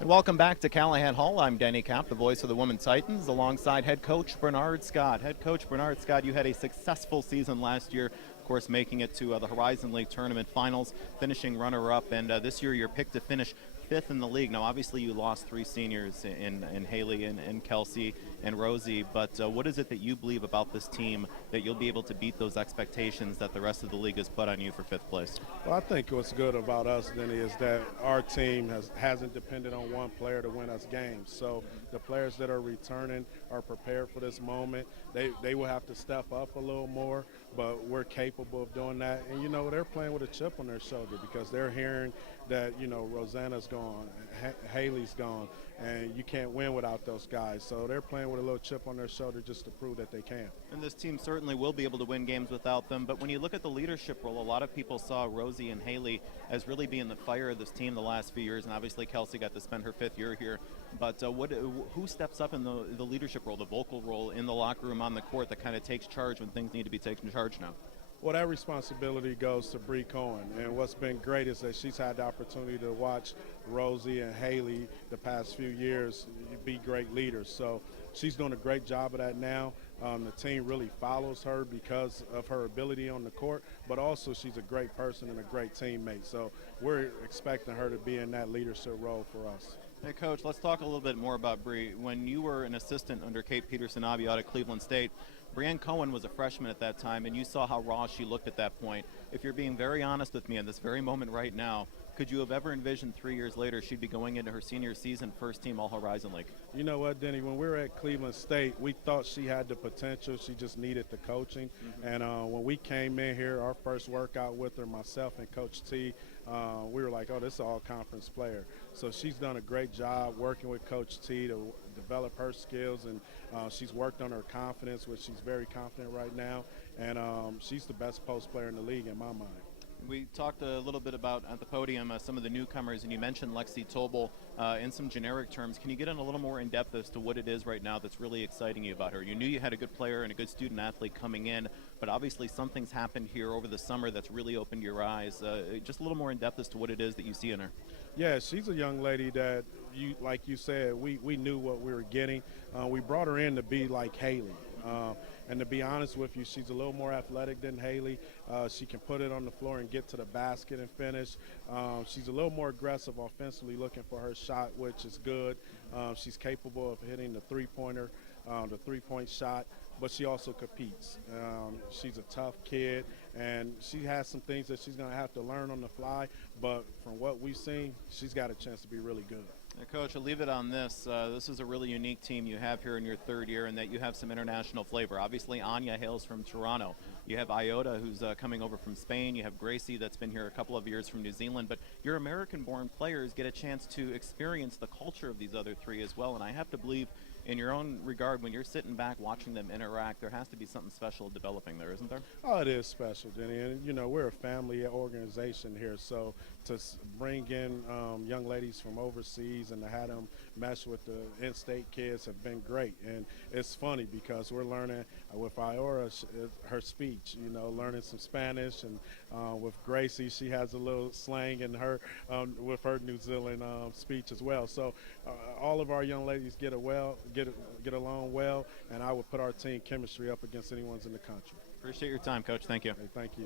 And welcome back to Callahan Hall. I'm Denny Kapp, the voice of the Women's Titans, alongside head coach Bernard Scott. Head coach Bernard Scott, you had a successful season last year, of course, making it to the Horizon League Tournament Finals, finishing runner-up, and this year you're picked to finish fifth in the league. Now, obviously, you lost three seniors in Haley and Kelsey and Rosie, but what is it that you believe about this team that you'll be able to beat those expectations that the rest of the league has put on you for fifth place? Well, I think what's good about us, Denny, is that our team hasn't depended on one player to win us games. So the players that are returning are prepared for this moment. They will have to step up a little more, but we're capable of doing that. And, they're playing with a chip on their shoulder because they're hearing that, Rosanna's gone, Haley's gone, and you can't win without those guys. So they're playing with a little chip on their shoulder just to prove that they can. And this team certainly will be able to win games without them. But when you look at the leadership role, a lot of people saw Rosie and Haley as really being the fire of this team the last few years. And obviously Kelsey got to spend her fifth year here. But who steps up in the leadership role, the vocal role in the locker room, on the court, that kind of takes charge when things need to be taken charge now? Well, that responsibility goes to Bree Cohen. And what's been great is that she's had the opportunity to watch Rosie and Haley the past few years be great leaders. So she's doing a great job of that now. The team really follows her because of her ability on the court, but also she's a great person and a great teammate. So we're expecting her to be in that leadership role for us. Hey, Coach, let's talk a little bit more about Bree. When you were an assistant under Kate Peterson-Abbey out at Cleveland State, Bree Cohen was a freshman at that time, and you saw how raw she looked at that point. If you're being very honest with me in this very moment right now, could you have ever envisioned 3 years later she'd be going into her senior season, first team All-Horizon League? You know what, Denny, when we were at Cleveland State, we thought she had the potential. She just needed the coaching. And when we came in here, our first workout with her, myself and Coach T, we were like, oh, this is an all-conference player. So she's done a great job working with Coach T to develop her skills, and she's worked on her confidence, which she's very confident right now. And she's the best post player in the league in my mind. We talked a little bit about at the podium some of the newcomers, and you mentioned Lexy Tobal in some generic terms. Can you get in a little more in depth as to what it is right now that's really exciting you about her? You knew you had a good player and a good student athlete coming in, but obviously something's happened here over the summer that's really opened your eyes. Just a little more in depth as to what it is that you see in her. Yeah, she's a young lady that, like you said, we knew what we were getting. We brought her in to be like Haley. And to be honest with you, she's a little more athletic than Haley. She can put it on the floor and get to the basket and finish. She's a little more aggressive offensively, looking for her shot, which is good. She's capable of hitting the three-pointer, the three-point shot, but she also competes. She's a tough kid, and she has some things that she's going to have to learn on the fly, but from what we've seen, she's got a chance to be really good. Coach, I'll leave it on this. This is a really unique team you have here in your third year, in that you have some international flavor. Obviously, Anya hails from Toronto. You have Iota, who's coming over from Spain. You have Gracie, that's been here a couple of years from New Zealand. But your American-born players get a chance to experience the culture of these other three as well. And I have to believe, in your own regard, when you're sitting back watching them interact, there has to be something special developing there, isn't there? Oh, it is special, Denny. And, we're a family organization here. So to bring in young ladies from overseas and to have them mesh with the in-state kids have been great. And it's funny because we're learning with Iora her speech, learning some Spanish. And with Gracie, she has a little slang in her with her New Zealand speech as well. So all of our young ladies get along well, and I would put our team chemistry up against anyone's in the country. Appreciate your time, Coach. Thank you. Hey, thank you.